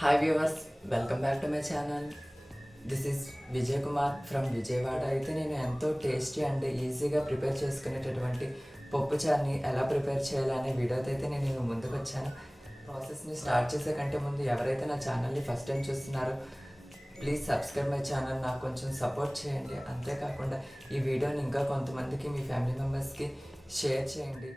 Hi viewers, welcome back to my channel. This is Vijay Kumar ఫ్రమ్ విజయవాడ. అయితే నేను ఎంతో టేస్టీ అండ్ ఈజీగా ప్రిపేర్ చేసుకునేటటువంటి పప్పుచారుని ఎలా ప్రిపేర్ చేయాలనే వీడియోతో అయితే నేను ముందుకు వచ్చాను. ప్రాసెస్ని స్టార్ట్ చేసే కంటే ముందు ఎవరైతే నా ఛానల్ని ఫస్ట్ టైం చూస్తున్నారో ప్లీజ్ సబ్స్క్రైబ్ మై ఛానల్, నాకు కొంచెం సపోర్ట్ చేయండి. అంతేకాకుండా ఈ వీడియోని ఇంకా కొంతమందికి మీ ఫ్యామిలీ మెంబర్స్కి షేర్ చేయండి.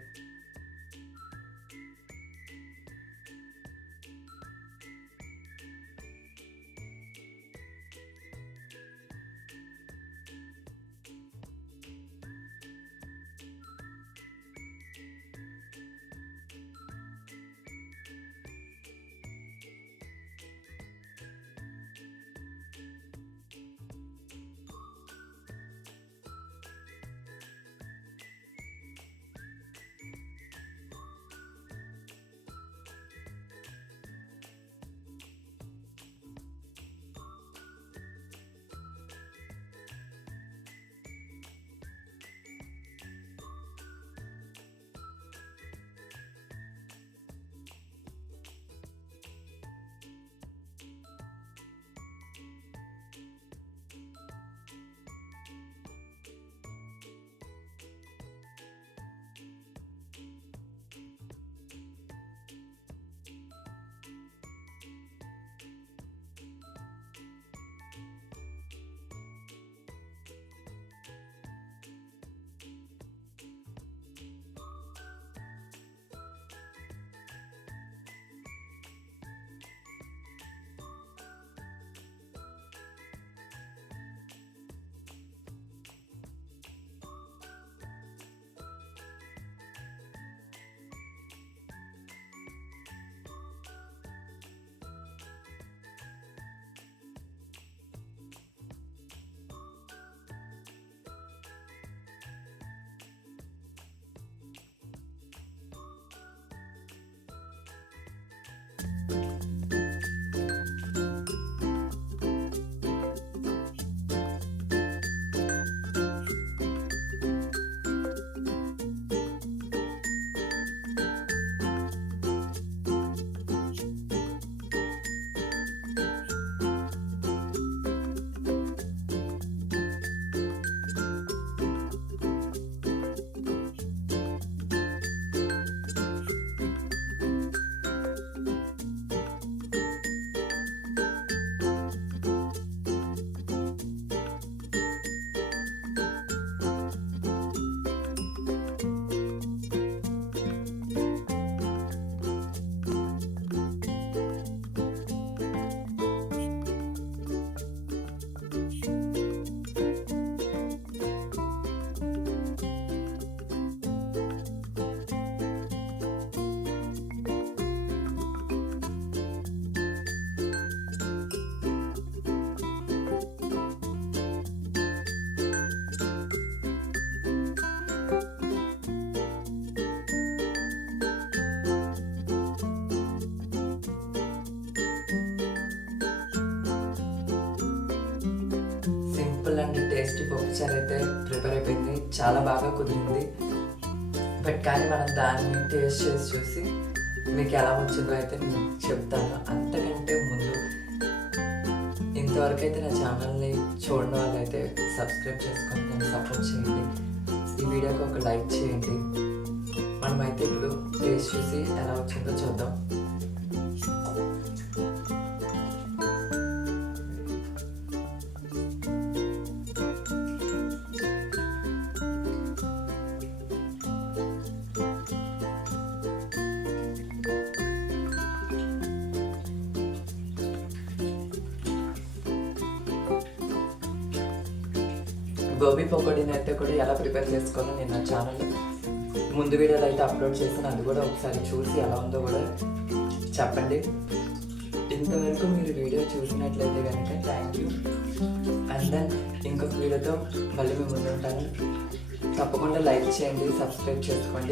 సింపుల్ అండ్ టేస్టీ పప్పుచారు అయితే ప్రిపేర్ అయిపోయింది. చాలా బాగా కుదిరింది. కానీ మనం దాన్ని టేస్ట్ చేసి చూసి మీకు ఎలా వచ్చిందో అయితే నేను చెప్తాను. అంతకంటే ముందు ఇంతవరకు అయితే నా ఛానల్ని చూడడం వాళ్ళైతే సబ్స్క్రైబ్ చేసుకొని నేను సపోర్ట్ చేయండి. ఈ వీడియోకి ఒక లైక్ చేయండి. మనమైతే ఇప్పుడు టేస్ట్ చూసి ఎలా వచ్చిందో చూద్దాం. గోబీ పకోడీని అయితే కూడా ఎలా ప్రిపేర్ చేసుకోవాలో నేను నా ఛానల్లో ముందు వీడియోలో అయితే అప్లోడ్ చేశాను. అది కూడా ఒకసారి చూసి ఎలా ఉందో కూడా చెప్పండి. ఇంతవరకు మీరు వీడియో చూసినట్లయితే కనుక థ్యాంక్ యూ. అండ్ దెన్ ఇంకొక వీడియోతో మళ్ళీ మీ ముందు ఉంటాను. తప్పకుండా లైక్ చేయండి, సబ్స్క్రైబ్ చేసుకోండి.